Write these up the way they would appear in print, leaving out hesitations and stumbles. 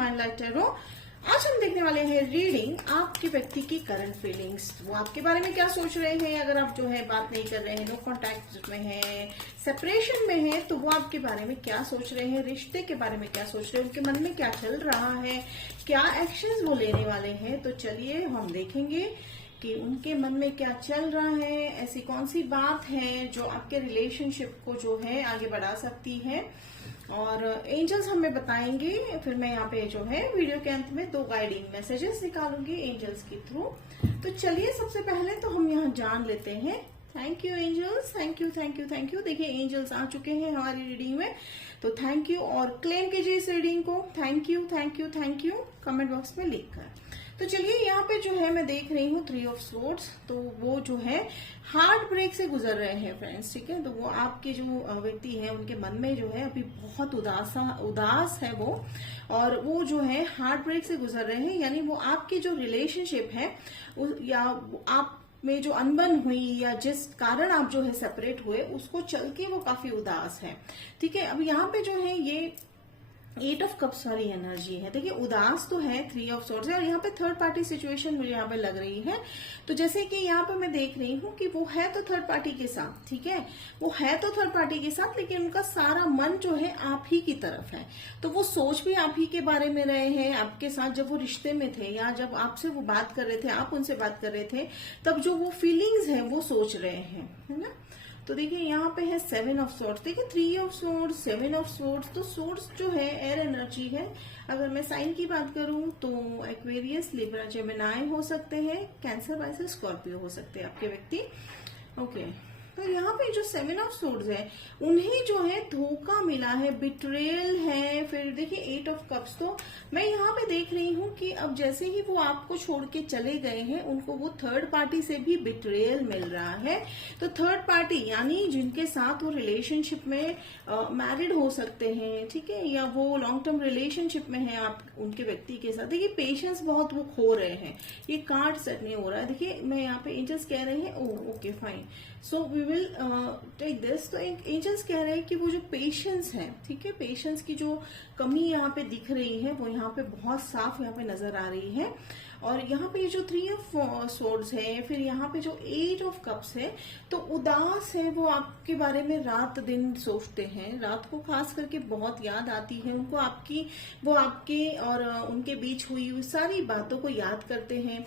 Divine light tarot. आज हम देखने वाले हैं रीडिंग आपके व्यक्ति की करंट फीलिंग्स। वो आपके बारे में क्या सोच रहे हैं, अगर आप जो है बात नहीं कर रहे हैं, नो कॉन्टैक्ट में है, सेपरेशन में है, तो वो आपके बारे में क्या सोच रहे हैं, रिश्ते के बारे में क्या सोच रहे हैं, उनके मन में क्या चल रहा है, क्या एक्शंस वो लेने वाले हैं। तो चलिए हम देखेंगे कि उनके मन में क्या चल रहा है, ऐसी कौन सी बात है जो आपके रिलेशनशिप को जो है आगे बढ़ा सकती है, और एंजल्स हमें बताएंगे। फिर मैं यहाँ पे जो है वीडियो के अंत में 2 गाइडिंग मैसेजेस निकालूंगी एंजल्स के थ्रू। तो चलिए सबसे पहले तो हम यहाँ जान लेते हैं। Thank you angels, thank you thank you thank you. देखिए एंजल्स आ चुके हैं हमारी रीडिंग में, तो थैंक यू, और क्लेम कीजिए इस रीडिंग को। Thank you thank you thank you comment box में लिखकर। तो चलिए यहाँ पे जो है मैं देख रही हूँ 3 ऑफ स्वॉर्ड्स। तो वो जो है हार्ट ब्रेक से गुजर रहे हैं फ्रेंड्स, ठीक है। तो वो आपके जो व्यक्ति है उनके मन में जो है अभी बहुत उदास है वो, और वो जो है हार्ट ब्रेक से गुजर रहे हैं। यानी वो आपकी जो रिलेशनशिप है या आप में जो अनबन हुई या जिस कारण आप जो है सेपरेट हुए, उसको चल के वो काफी उदास है, ठीक है। अब यहाँ पे जो है ये 8 ऑफ कप्स वाली एनर्जी है। देखिए उदास तो है, 3 ऑफ स्वॉर्ड्स है, और यहाँ पे थर्ड पार्टी सिचुएशन मुझे यहाँ पे लग रही है। तो जैसे कि यहाँ पे मैं देख रही हूँ कि वो है तो थर्ड पार्टी के साथ, ठीक है, वो है तो थर्ड पार्टी के साथ, लेकिन उनका सारा मन जो है आप ही की तरफ है। तो वो सोच भी आप ही के बारे में रहे हैं आपके साथ, जब वो रिश्ते में थे या जब आपसे वो बात कर रहे थे, आप उनसे बात कर रहे थे, तब जो वो फीलिंग्स है वो सोच रहे हैं, है ना। तो देखिए यहाँ पे है 7 ऑफ स्वॉर्ड्स, देखिए 3 ऑफ स्वॉर्ड्स, 7 ऑफ स्वॉर्ड्स। तो स्वॉर्ड्स जो है एयर एनर्जी है। अगर मैं साइन की बात करूं तो एक्वेरियस, लिब्रा, जेमिनाई हो सकते हैं, कैंसर, वाइसेस, स्कॉर्पियो हो सकते हैं आपके व्यक्ति। ओके, तो यहाँ पे जो 7 ऑफ स्वॉर्ड्स है उन्हें जो है धोखा मिला है, बिट्रेयल है। फिर देखिए 8 ऑफ कप्स। तो मैं यहाँ पे देख रही हूँ कि अब जैसे ही वो आपको छोड़ के चले गए हैं, उनको वो थर्ड पार्टी से भी बिट्रेयल मिल रहा है। तो थर्ड पार्टी यानी जिनके साथ वो रिलेशनशिप में मैरिड हो सकते हैं, ठीक है, या वो लॉन्ग टर्म रिलेशनशिप में है आप उनके व्यक्ति के साथ। देखिए पेशेंस बहुत वो खो रहे हैं, ये कार्ड सेट नहीं हो रहा है। देखिए मैं यहाँ पे एंजल्स कह रहे हैं okay fine, so we will take this. तो एंजल्स कह रहे हैं कि वो जो पेशेंस है, ठीक है, पेशेंस की जो कमी यहाँ पे दिख रही है वो यहाँ पे बहुत साफ यहाँ पे नजर आ रही है। और यहाँ पे जो 3 ऑफ स्वॉर्ड्स है, फिर यहाँ पे जो 8 ऑफ कप्स है, तो उदास है वो आपके बारे में, रात दिन सोचते हैं, रात को खास करके बहुत याद आती है उनको आपकी, वो आपके और उनके बीच हुई सारी बातों को याद करते हैं।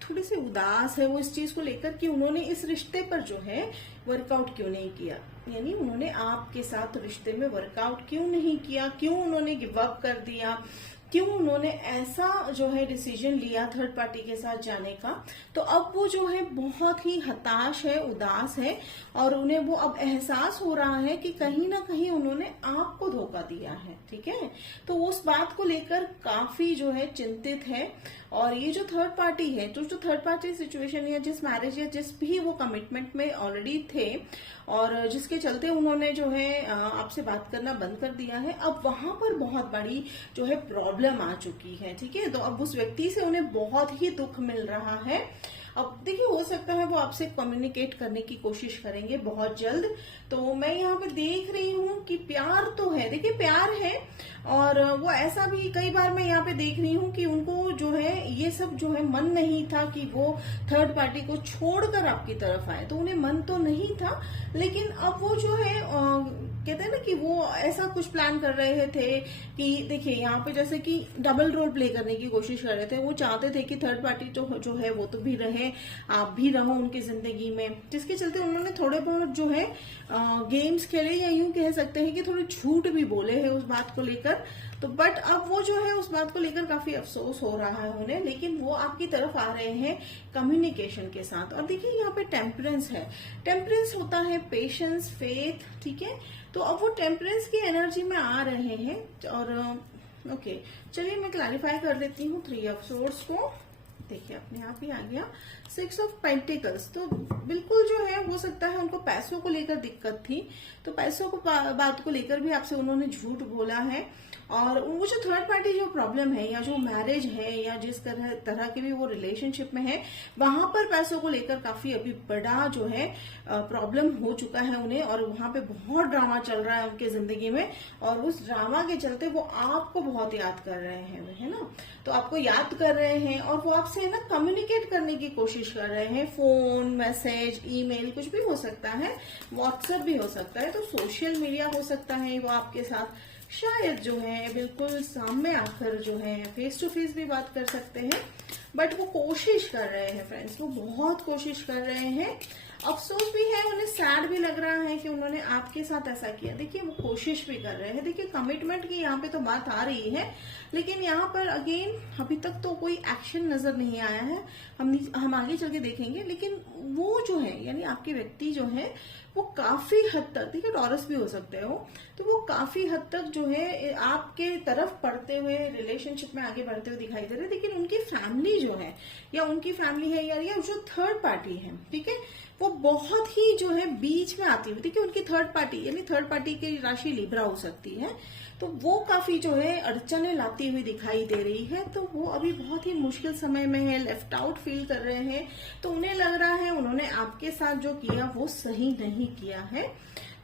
थोड़े से उदास है वो इस चीज को लेकर कि उन्होंने इस रिश्ते पर जो है वर्कआउट क्यों नहीं किया, यानी उन्होंने आपके साथ रिश्ते में वर्कआउट क्यों नहीं किया, क्यों उन्होंने गिव अप कर दिया, क्यों उन्होंने ऐसा जो है डिसीजन लिया थर्ड पार्टी के साथ जाने का। तो अब वो जो है बहुत ही हताश है, उदास है, और उन्हें वो अब एहसास हो रहा है कि कहीं ना कहीं उन्होंने आपको धोखा दिया है, ठीक है। तो उस बात को लेकर काफी जो है चिंतित है। और ये जो थर्ड पार्टी है, जो थर्ड पार्टी सिचुएशन या जिस मैरिज या जिस भी वो कमिटमेंट में ऑलरेडी थे और जिसके चलते उन्होंने जो है आपसे बात करना बंद कर दिया है, अब वहां पर बहुत बड़ी जो है प्रॉब्लम आ चुकी है, ठीक है। तो अब उस व्यक्ति से उन्हें बहुत ही दुख मिल रहा है। अब देखिए हो सकता है वो आपसे कम्युनिकेट करने की कोशिश करेंगे बहुत जल्द। तो मैं यहाँ पे देख रही हूँ कि प्यार तो है, देखिए प्यार है, और वो ऐसा भी कई बार मैं यहाँ पे देख रही हूँ कि उनको जो है ये सब जो है मन नहीं था कि वो थर्ड पार्टी को छोड़कर आपकी तरफ आए, तो उन्हें मन तो नहीं था, लेकिन अब वो जो है कहते हैं ना कि वो ऐसा कुछ प्लान कर रहे थे कि देखिए यहाँ पे जैसे कि डबल रोल प्ले करने की कोशिश कर रहे थे। वो चाहते थे कि थर्ड पार्टी तो जो है वो तो भी रहे, आप भी रहो उनकी जिंदगी में, जिसके चलते उन्होंने थोड़े बहुत जो है गेम्स खेले, या यूं कह सकते हैं कि थोड़े झूठ भी बोले हैं उस बात को लेकर। तो बट अब वो जो है उस बात को लेकर काफी अफसोस हो रहा है उन्हें, लेकिन वो आपकी तरफ आ रहे हैं कम्युनिकेशन के साथ। और देखिए यहाँ पे टेम्परेंस है, टेम्परेंस होता है पेशेंस, फेथ, ठीक है। तो अब वो टेम्परेंस की एनर्जी में आ रहे हैं। और ओके चलिए मैं क्लैरिफाई कर देती हूँ 3 ऑफ स्वॉर्ड्स को। देखिए अपने आप ही आ गया 6 ऑफ पेंटिकल्स। तो बिल्कुल जो है हो सकता है उनको पैसों को लेकर दिक्कत थी, तो पैसों को बात को लेकर भी आपसे उन्होंने झूठ बोला है। और वो जो थर्ड पार्टी जो प्रॉब्लम है या जो मैरिज है या जिस तरह के भी वो रिलेशनशिप में है, वहां पर पैसों को लेकर काफी अभी बड़ा जो है प्रॉब्लम हो चुका है उन्हें, और वहां पे बहुत ड्रामा चल रहा है उनके जिंदगी में, और उस ड्रामा के चलते वो आपको बहुत याद कर रहे हैं, है ना। तो आपको याद कर रहे हैं और वो आपसे ना कम्युनिकेट करने की कोशिश कर रहे हैं, फोन, मैसेज, ईमेल, कुछ भी हो सकता है, व्हाट्सएप भी हो सकता है, तो सोशल मीडिया हो सकता है। वो आपके साथ शायद जो है बिल्कुल सामने आकर जो है फेस टू फेस भी बात कर सकते हैं, बट वो कोशिश कर रहे हैं फ्रेंड्स, वो बहुत कोशिश कर रहे हैं। अफसोस भी है, उन्हें सैड भी लग रहा है कि उन्होंने आपके साथ ऐसा किया। देखिए वो कोशिश भी कर रहे हैं। देखिए कमिटमेंट की यहाँ पे तो बात आ रही है, लेकिन यहाँ पर अगेन अभी तक तो कोई एक्शन नजर नहीं आया है। हम आगे चल के देखेंगे, लेकिन वो जो है यानी आपके व्यक्ति जो है वो काफी हद तक, देखिए टॉरस भी हो सकते हो, तो वो काफी हद तक जो है आपके तरफ पढ़ते हुए रिलेशनशिप में आगे बढ़ते हुए दिखाई दे रहे हैं। लेकिन उनकी फैमिली जो है या उनकी फैमिली है या जो थर्ड पार्टी है, ठीक है, वो बहुत ही जो है बीच में आती हुई, देखिए उनकी थर्ड पार्टी यानी थर्ड पार्टी की राशि लिब्रा हो सकती है, तो वो काफी जो है अड़चने लाती हुई दिखाई दे रही है। तो वो अभी बहुत ही मुश्किल समय में है, लेफ्ट आउट फील कर रहे हैं, तो उन्हें लग रहा है उन्होंने आपके साथ जो किया वो सही नहीं किया है।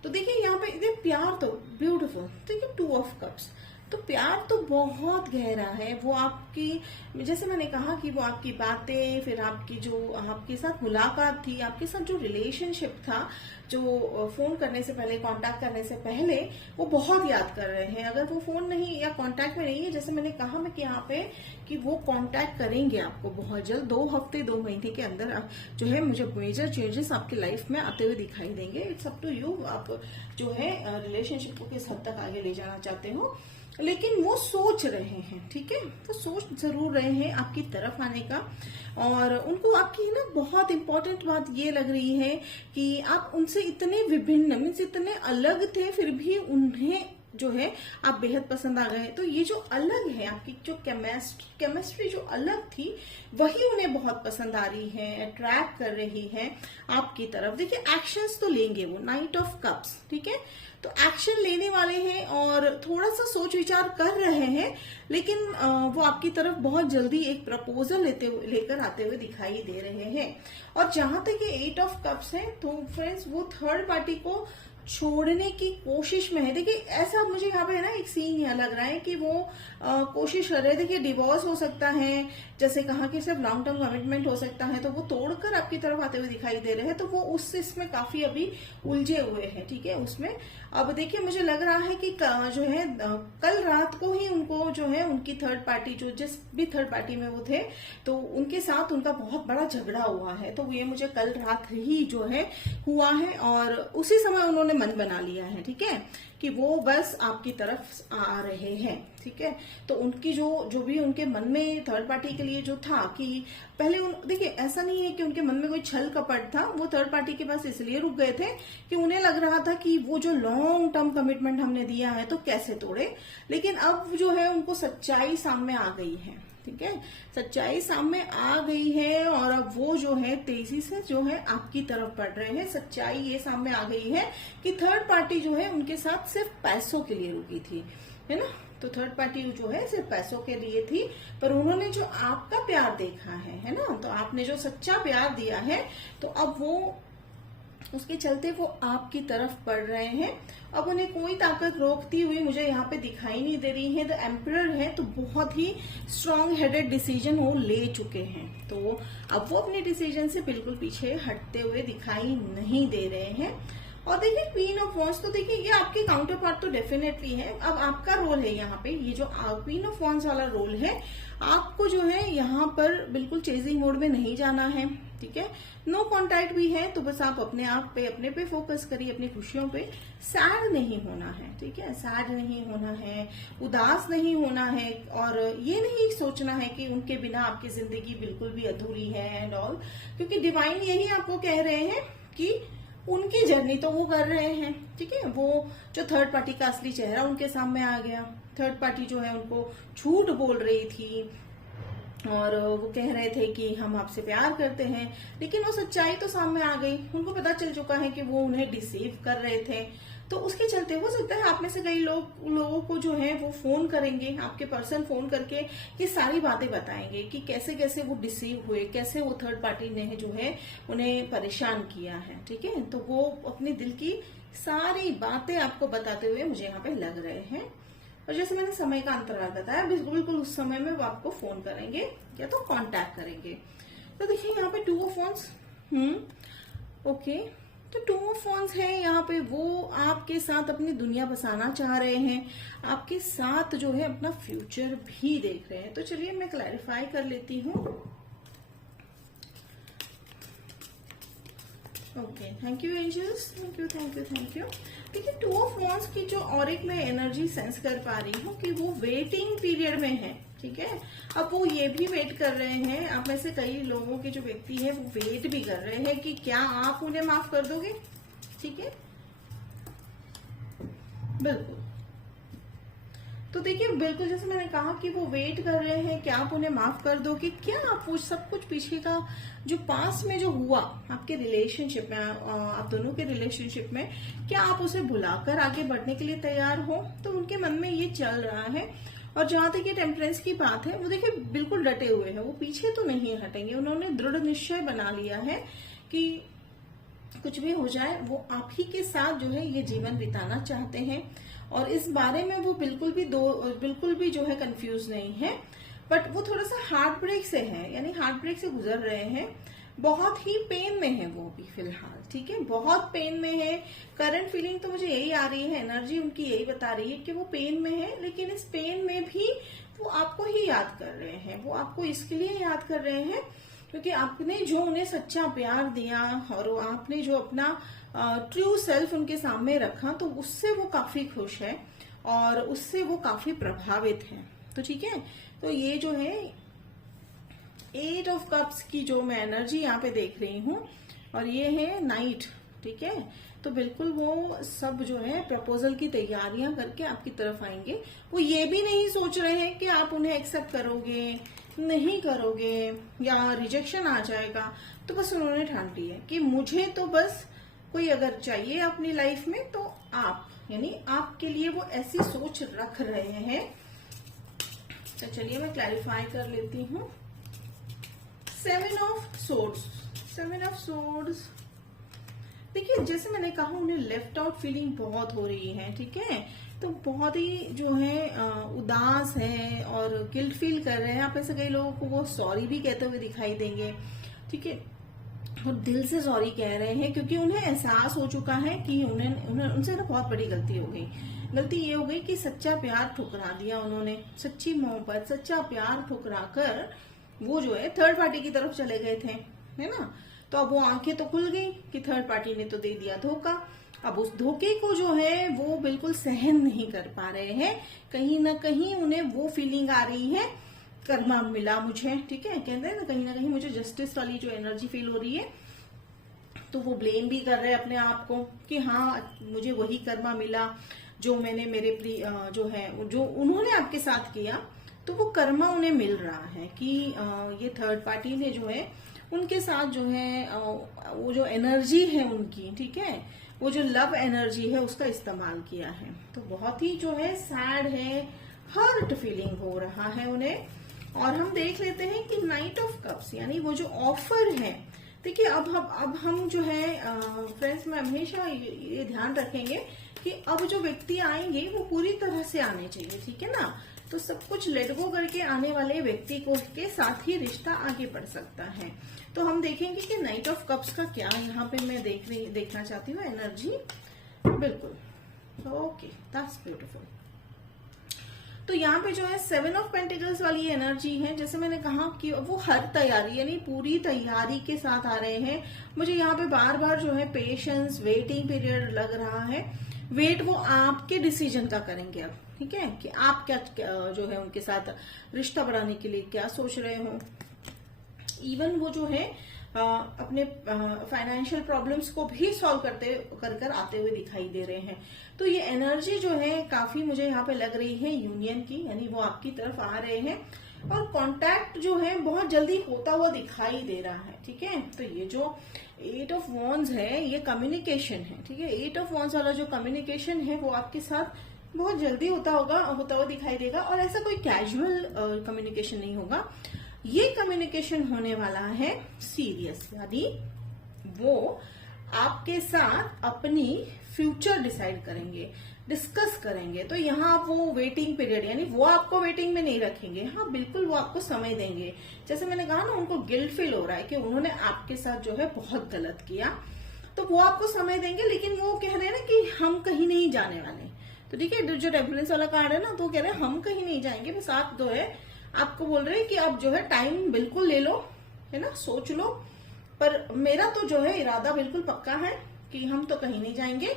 तो देखिए यहाँ पे ये प्यार तो ब्यूटीफुल, देखिए 2 ऑफ कप्स, तो प्यार तो बहुत गहरा है। वो आपकी, जैसे मैंने कहा कि वो आपकी बातें, फिर आपकी जो आपके साथ मुलाकात थी, आपके साथ जो रिलेशनशिप था, जो फोन करने से पहले, कांटेक्ट करने से पहले, वो बहुत याद कर रहे हैं। अगर वो फोन नहीं या कांटेक्ट में नहीं है, जैसे मैंने कहा मैं कि यहाँ पे कि वो कांटेक्ट करेंगे आपको बहुत जल्द, 2 हफ्ते 2 महीने के अंदर जो है मुझे मेजर चेंजेस आपकी लाइफ में आते हुए दिखाई देंगे। इट्स अप टू यू, आप जो है रिलेशनशिप को किस हद तक आगे ले जाना चाहते हो, लेकिन वो सोच रहे हैं, ठीक है, वो सोच जरूर रहे हैं आपकी तरफ आने का। और उनको आपकी ना बहुत इंपॉर्टेंट बात ये लग रही है कि आप उनसे इतने विभिन्न, मीन्स इतने अलग थे, फिर भी उन्हें जो है आप बेहद पसंद आ गए। तो ये जो अलग है आपकी जो केमिस्ट्री जो अलग थी, वही उन्हें बहुत पसंद आ रही है, अट्रैक्ट कर रही है आपकी तरफ। देखिए एक्शंस तो लेंगे वो, 9 ऑफ कप्स, ठीक है, तो एक्शन लेने वाले हैं और थोड़ा सा सोच विचार कर रहे हैं, लेकिन वो आपकी तरफ बहुत जल्दी एक प्रपोजल लेकर आते हुए दिखाई दे रहे हैं। और जहां तक ये 8 ऑफ कप्स है, तो फ्रेंड्स वो थर्ड पार्टी को छोड़ने की कोशिश में है। देखिए ऐसा मुझे यहाँ पे है ना एक सीन यहाँ लग रहा है कि वो कोशिश कर रहे हैं। देखिए डिवोर्स हो सकता है, जैसे कहा कि सिर्फ लॉन्ग टर्म कमिटमेंट हो सकता है, तो वो तोड़कर आपकी तरफ आते हुए दिखाई दे रहे हैं। तो वो इसमें काफी अभी उलझे हुए हैं, ठीक है। उसमें अब देखिए मुझे लग रहा है कि जो है कल रात को ही उनको जो है उनकी थर्ड पार्टी, जो जिस भी थर्ड पार्टी में वो थे, तो उनके साथ उनका बहुत बड़ा झगड़ा हुआ है। तो ये मुझे कल रात ही जो है हुआ है, और उसी समय उन्होंने मन बना लिया है, ठीक है, कि वो बस आपकी तरफ आ रहे हैं, ठीक है। तो उनकी जो भी उनके मन में थर्ड पार्टी के लिए जो था कि पहले देखिए ऐसा नहीं है कि उनके मन में कोई छल कपट था, वो थर्ड पार्टी के पास इसलिए रुक गए थे कि उन्हें लग रहा था कि वो जो लॉन्ग टर्म कमिटमेंट हमने दिया है तो कैसे तोड़े। लेकिन अब जो है उनको सच्चाई सामने आ गई है, ठीक है, सच्चाई सामने आ गई है, और अब वो जो है तेजी से जो है आपकी तरफ बढ़ रहे हैं। सच्चाई ये सामने आ गई है कि थर्ड पार्टी जो है उनके साथ सिर्फ पैसों के लिए रुकी थी, है ना। तो थर्ड पार्टी जो है सिर्फ पैसों के लिए थी, पर उन्होंने जो आपका प्यार देखा है ना, तो आपने जो सच्चा प्यार दिया है, तो अब वो उसके चलते वो आपकी तरफ बढ़ रहे हैं। अब उन्हें कोई ताकत रोकती हुई मुझे यहाँ पे दिखाई नहीं दे रही है। द एम्परर है, तो बहुत ही स्ट्रांग हेडेड डिसीजन वो ले चुके हैं, तो अब वो अपने डिसीजन से बिल्कुल पीछे हटते हुए दिखाई नहीं दे रहे हैं। और देखिए क्वीन ऑफ वॉन्ड्स, तो देखिए ये आपके काउंटर पार्ट तो डेफिनेटली है। अब आपका रोल है यहाँ पे, ये जो क्वीन ऑफ वॉन्ड्स वाला रोल है, आपको जो है यहाँ पर बिल्कुल चेजिंग मोड में नहीं जाना है, ठीक है। नो कॉन्टैक्ट भी है, तो बस आप अपने आप पे, अपने पे फोकस करिए, अपनी खुशियों पे। सैड नहीं होना है, ठीक है, सैड नहीं होना है, उदास नहीं होना है, और ये नहीं सोचना है कि उनके बिना आपकी जिंदगी बिल्कुल भी अधूरी है एंड ऑल, क्योंकि डिवाइन यही आपको कह रहे हैं कि उनकी जर्नी तो वो कर रहे हैं, ठीक है। वो जो थर्ड पार्टी का असली चेहरा उनके सामने आ गया, थर्ड पार्टी जो है उनको झूठ बोल रही थी, और वो कह रहे थे कि हम आपसे प्यार करते हैं, लेकिन वो सच्चाई तो सामने आ गई। उनको पता चल चुका है कि वो उन्हें डिसीव कर रहे थे। तो उसके चलते हो सकता है आप में से कई लोगों को जो है वो फोन करेंगे, आपके पर्सन फोन करके ये सारी बातें बताएंगे कि कैसे कैसे वो डिसीव हुए, कैसे वो थर्ड पार्टी ने जो है उन्हें परेशान किया है। ठीक है, तो वो अपने दिल की सारी बातें आपको बताते हुए मुझे यहाँ पे लग रहे हैं। और जैसे मैंने समय का अंतराल बताया, बिल्कुल उस समय में वो आपको फोन करेंगे या तो कांटेक्ट करेंगे। तो देखिए यहाँ पे 2 ऑफ फोन्स, ओके, तो 2 ऑफ फोन्स है यहाँ पे। वो आपके साथ अपनी दुनिया बसाना चाह रहे हैं, आपके साथ जो है अपना फ्यूचर भी देख रहे हैं। तो चलिए मैं क्लैरिफाई कर लेती हूँ। Okay, thank you angels, thank you thank you thank you. देखिए 2 ऑफ वॉन्ड्स की जो और एक मैं एनर्जी सेंस कर पा रही हूँ कि वो वेटिंग पीरियड में है। ठीक है, अब वो ये भी वेट कर रहे हैं, आप में से कई लोगों के जो व्यक्ति है वो वेट भी कर रहे हैं कि क्या आप उन्हें माफ कर दोगे। ठीक है, बिल्कुल। तो देखिए बिल्कुल जैसे मैंने कहा कि वो वेट कर रहे हैं कि आप उन्हें माफ कर दो, कि क्या आप वो सब कुछ पीछे का जो पास में जो हुआ आपके रिलेशनशिप में, आप दोनों के रिलेशनशिप में, क्या आप उसे भुलाकर आगे बढ़ने के लिए तैयार हो। तो उनके मन में ये चल रहा है। और जहां तक ये टेम्परेंस की बात है, वो देखिए बिल्कुल डटे हुए हैं, वो पीछे तो नहीं हटेंगे। उन्होंने दृढ़ निश्चय बना लिया है कि कुछ भी हो जाए वो आप ही के साथ जो है ये जीवन बिताना चाहते हैं। और इस बारे में वो बिल्कुल भी जो है कंफ्यूज नहीं है। बट वो थोड़ा सा हार्ट ब्रेक से है, यानी हार्ट ब्रेक से गुजर रहे हैं। बहुत ही पेन में है वो भी फिलहाल। ठीक है, बहुत पेन में है। करंट फीलिंग तो मुझे यही आ रही है, एनर्जी उनकी यही बता रही है कि वो पेन में है। लेकिन इस पेन में भी वो आपको ही याद कर रहे हैं। वो आपको इसके लिए याद कर रहे हैं क्योंकि आपने जो उन्हें सच्चा प्यार दिया और आपने जो अपना ट्रू सेल्फ उनके सामने रखा, तो उससे वो काफी खुश है और उससे वो काफी प्रभावित है। तो ठीक है, तो ये जो है 8 ऑफ कप्स की जो मैं एनर्जी यहाँ पे देख रही हूँ, और ये है नाइट। ठीक है, तो बिल्कुल वो सब जो है प्रपोजल की तैयारियां करके आपकी तरफ आएंगे। वो ये भी नहीं सोच रहे हैं कि आप उन्हें एक्सेप्ट करोगे नहीं करोगे या रिजेक्शन आ जाएगा। तो बस उन्होंने ठान ली है कि मुझे तो बस कोई अगर चाहिए अपनी लाइफ में तो आप, यानी आपके लिए वो ऐसी सोच रख रहे हैं। तो चलिए मैं क्लैरिफाई कर लेती हूँ। 7 ऑफ सोर्ड्स, देखिए जैसे मैंने कहा उन्हें लेफ्ट आउट फीलिंग बहुत हो रही है। ठीक है, तो बहुत ही जो है उदास है और गिल्ट फील कर रहे हैं। आप ऐसे कई लोगों को वो सॉरी भी कहते हुए दिखाई देंगे। ठीक है, और दिल से सॉरी कह रहे हैं क्योंकि उन्हें एहसास हो चुका है कि उनसे ना बहुत बड़ी गलती हो गई। गलती ये हो गई कि सच्चा प्यार ठुकरा दिया उन्होंने। सच्ची मोहब्बत, सच्चा प्यार ठुकरा कर वो जो है थर्ड पार्टी की तरफ चले गए थे, है ना। तो अब वो आंखें तो खुल गई कि थर्ड पार्टी ने तो दे दिया धोखा। अब उस धोखे को जो है वो बिल्कुल सहन नहीं कर पा रहे हैं। कहीं ना कहीं उन्हें वो फीलिंग आ रही है, कर्मा मिला मुझे। ठीक है, कहते हैं ना कहीं मुझे जस्टिस वाली जो एनर्जी फील हो रही है। तो वो ब्लेम भी कर रहे हैं अपने आप को कि हाँ मुझे वही कर्मा मिला जो मैंने मेरे जो है जो उन्होंने आपके साथ किया, तो वो कर्मा उन्हें मिल रहा है कि ये थर्ड पार्टी ने जो है उनके साथ जो है वो जो एनर्जी है उनकी, ठीक है, वो जो लव एनर्जी है उसका इस्तेमाल किया है। तो बहुत ही जो है सैड है, हर्ट फीलिंग हो रहा है उन्हें। और हम देख लेते हैं कि नाइट ऑफ कप्स, यानी वो जो ऑफर है, देखिए अब हम जो है फ्रेंड्स में हमेशा ये ध्यान रखेंगे कि अब जो व्यक्ति आएंगे वो पूरी तरह से आने चाहिए। ठीक है ना, तो सब कुछ लेट गो करके आने वाले व्यक्ति को के साथ ही रिश्ता आगे बढ़ सकता है। तो हम देखेंगे कि नाइट ऑफ कप्स का क्या यहाँ पे मैं देखना चाहती हूँ एनर्जी। बिल्कुल, ओके, दैट्स ब्यूटीफुल। तो यहाँ पे जो है 7 ऑफ पेंटिकल्स वाली एनर्जी है। जैसे मैंने कहा कि वो हर तैयारी यानी पूरी तैयारी के साथ आ रहे हैं। मुझे यहाँ पे बार बार जो है पेशेंस, वेटिंग पीरियड लग रहा है। वेट वो आपके डिसीजन का करेंगे अब, ठीक है, कि आप क्या जो है उनके साथ रिश्ता बढ़ाने के लिए क्या सोच रहे हो। इवन वो जो है अपने फाइनेंशियल प्रॉब्लम्स को भी सॉल्व कर आते हुए दिखाई दे रहे हैं। तो ये एनर्जी जो है काफी मुझे यहाँ पे लग रही है यूनियन की, यानी वो आपकी तरफ आ रहे हैं। और कांटेक्ट जो है बहुत जल्दी होता हुआ दिखाई दे रहा है, ठीक है। तो ये जो 8 ऑफ वॉन्ड्स है ये कम्युनिकेशन है, ठीक है। 8 ऑफ वॉन्ड्स वाला जो कम्युनिकेशन है वो आपके साथ बहुत जल्दी होता हुआ दिखाई देगा, और ऐसा कोई कैजुअल कम्युनिकेशन नहीं होगा। ये कम्युनिकेशन होने वाला है सीरियस, यानी वो आपके साथ अपनी फ्यूचर डिसाइड करेंगे, डिस्कस करेंगे। तो यहाँ वो वेटिंग पीरियड, यानी वो आपको वेटिंग में नहीं रखेंगे, हाँ बिल्कुल वो आपको समय देंगे। जैसे मैंने कहा ना, उनको गिल्ट फील हो रहा है कि उन्होंने आपके साथ जो है बहुत गलत किया, तो वो आपको समय देंगे। लेकिन वो कह रहे हैं ना कि हम कहीं नहीं जाने वाले, तो ठीक है, जो टेम्परेंस वाला कार्ड है ना, तो कह रहे हैं हम कहीं नहीं जाएंगे, बस आप जो है आपको बोल रहे हैं कि आप जो है टाइम बिल्कुल ले लो, है ना, सोच लो। पर मेरा तो जो है इरादा बिल्कुल पक्का है कि हम तो कहीं नहीं जाएंगे,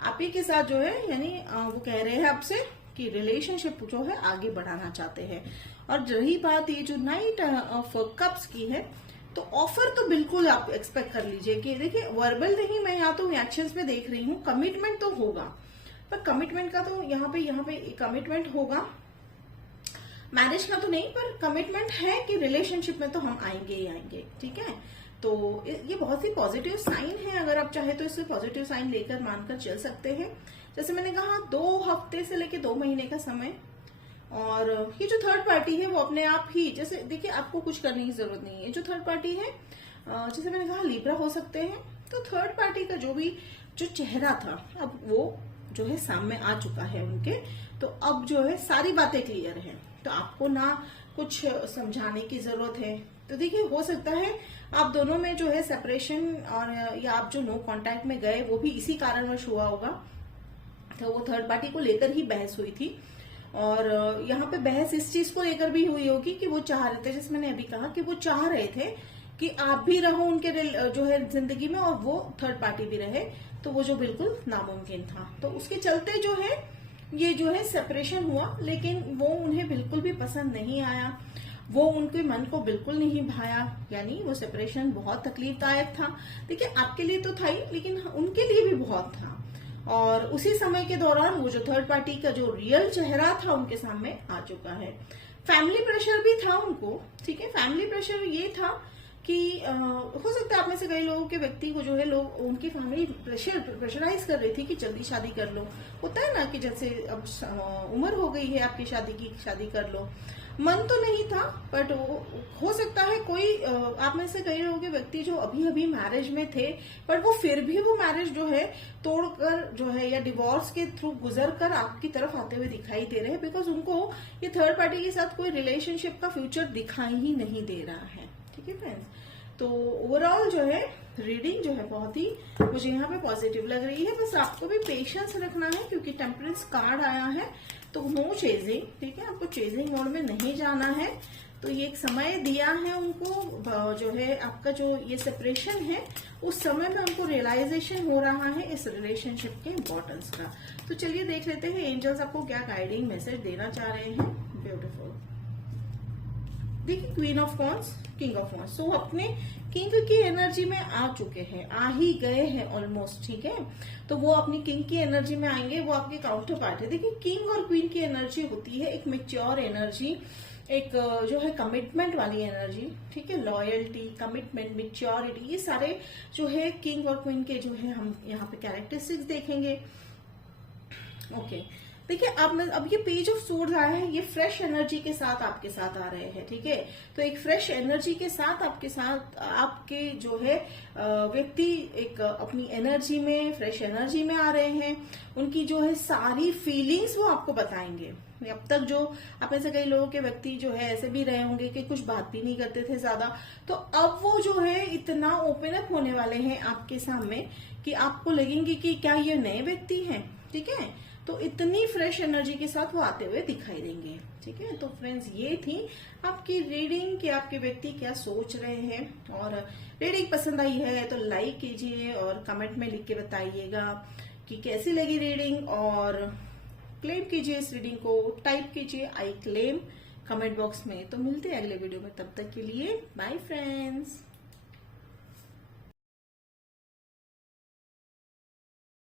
आप ही के साथ जो है, यानी वो कह रहे हैं आपसे कि रिलेशनशिप जो है आगे बढ़ाना चाहते हैं। और रही बात ये जो नाइट ऑफ कप्स की है, तो ऑफर तो बिल्कुल आप एक्सपेक्ट कर लीजिए कि देखिए वर्बल नहीं, मैं यहाँ तो एक्शंस में देख रही हूँ, कमिटमेंट तो होगा, पर कमिटमेंट का तो यहाँ पे कमिटमेंट होगा, मैरिज का तो नहीं, पर कमिटमेंट है कि रिलेशनशिप में तो हम आएंगे ही आएंगे, ठीक है। तो ये बहुत ही पॉजिटिव साइन है, अगर आप चाहे तो इसे पॉजिटिव साइन लेकर मानकर चल सकते हैं। जैसे मैंने कहा 2 हफ्ते से लेके 2 महीने का समय, और ये जो थर्ड पार्टी है वो अपने आप ही, जैसे देखिए आपको कुछ करने की जरूरत नहीं है। जो थर्ड पार्टी है, जैसे मैंने कहा लिब्रा हो सकते हैं, तो थर्ड पार्टी का जो चेहरा था, अब वो जो है सामने आ चुका है उनके, तो अब जो है सारी बातें क्लियर है, तो आपको ना कुछ समझाने की जरूरत है। तो देखिए हो सकता है आप दोनों में जो है सेपरेशन, और या आप जो नो कांटेक्ट में गए वो भी इसी कारणवश हुआ होगा। तो वो थर्ड पार्टी को लेकर ही बहस हुई थी, और यहाँ पे बहस इस चीज को लेकर भी हुई होगी कि वो चाह रहे थे, जैसे मैंने अभी कहा कि वो चाह रहे थे कि आप भी रहो उनके जो है जिंदगी में, और वो थर्ड पार्टी भी रहे, तो वो जो बिल्कुल नामुमकिन था। तो उसके चलते जो है ये जो है सेपरेशन हुआ, लेकिन वो उन्हें बिल्कुल भी पसंद नहीं आया, वो उनके मन को बिल्कुल नहीं भाया, यानी वो सेपरेशन बहुत तकलीफदायक था। देखिए आपके लिए तो था ही, लेकिन उनके लिए भी बहुत था। और उसी समय के दौरान वो जो थर्ड पार्टी का जो रियल चेहरा था उनके सामने आ चुका है। फैमिली प्रेशर भी था उनको, ठीक है। फैमिली प्रेशर ये था कि हो सकता है आप में से कई लोगों के व्यक्ति को जो है लोग उनकी फैमिली प्रेशराइज कर रही थी कि जल्दी शादी कर लो। होता है ना कि जैसे अब उम्र हो गई है आपकी शादी की, शादी कर लो। मन तो नहीं था, बट हो सकता है कोई आप में से कई लोगों के व्यक्ति जो अभी अभी मैरिज में थे, पर वो फिर भी वो मैरिज जो है तोड़कर जो है या डिवोर्स के थ्रू गुजर कर आपकी तरफ आते हुए दिखाई दे रहे हैं, बिकॉज उनको ये थर्ड पार्टी के साथ कोई रिलेशनशिप का फ्यूचर दिखाई ही नहीं दे रहा है, ठीक है फ्रेंड्स। तो ओवरऑल जो है रीडिंग जो है बहुत ही मुझे यहाँ पे पॉजिटिव लग रही है। बस आपको भी पेशेंस रखना है, क्योंकि टेम्परेंस कार्ड आया है, तो नो चेजिंग, ठीक है। आपको चेजिंग मोड में नहीं जाना है। तो ये एक समय दिया है उनको, जो है आपका जो ये सेपरेशन है, उस समय में उनको रियलाइजेशन हो रहा है इस रिलेशनशिप के इम्पोर्टेंस का। तो चलिए देख लेते हैं एंजल्स आपको क्या गाइडिंग मैसेज देना चाह रहे हैं। ब्यूटीफुल, देखिए queen of wands, king of wands, तो अपने किंग की एनर्जी में आ चुके हैं, आ ही गए हैं ऑलमोस्ट, ठीक है। तो वो अपनी किंग की एनर्जी में आएंगे, वो आपके काउंटर पार्ट है। देखिए किंग और क्वीन की एनर्जी होती है एक मेच्योर एनर्जी, एक जो है कमिटमेंट वाली एनर्जी, ठीक है। लॉयल्टी, कमिटमेंट, मेच्योरिटी, ये सारे जो है किंग और क्वीन के जो है हम यहाँ पे कैरेक्टरिस्टिक्स देखेंगे। ओके, देखिए अब ये पेज ऑफ सोर्ड्स आया है, ये फ्रेश एनर्जी के साथ आपके साथ आ रहे हैं, ठीक है। तो एक फ्रेश एनर्जी के साथ आपके जो है व्यक्ति एक अपनी एनर्जी में, फ्रेश एनर्जी में आ रहे हैं। उनकी जो है सारी फीलिंग्स वो आपको बताएंगे। अब तक जो आप में से कई लोगों के व्यक्ति जो है ऐसे भी रहे होंगे कि कुछ बात भी नहीं करते थे ज्यादा, तो अब वो जो है इतना ओपन अप होने वाले हैं आपके सामने कि आपको लगेंगे कि क्या ये नए व्यक्ति हैं, ठीक है। तो इतनी फ्रेश एनर्जी के साथ वो आते हुए दिखाई देंगे, ठीक है। तो फ्रेंड्स ये थी आपकी रीडिंग कि आपके व्यक्ति क्या सोच रहे हैं। और रीडिंग पसंद आई है तो लाइक कीजिए और कमेंट में लिख के बताइएगा कि कैसी लगी रीडिंग, और क्लेम कीजिए इस रीडिंग को, टाइप कीजिए आई क्लेम कमेंट बॉक्स में। तो मिलते हैं अगले वीडियो में, तब तक के लिए बाय फ्रेंड्स।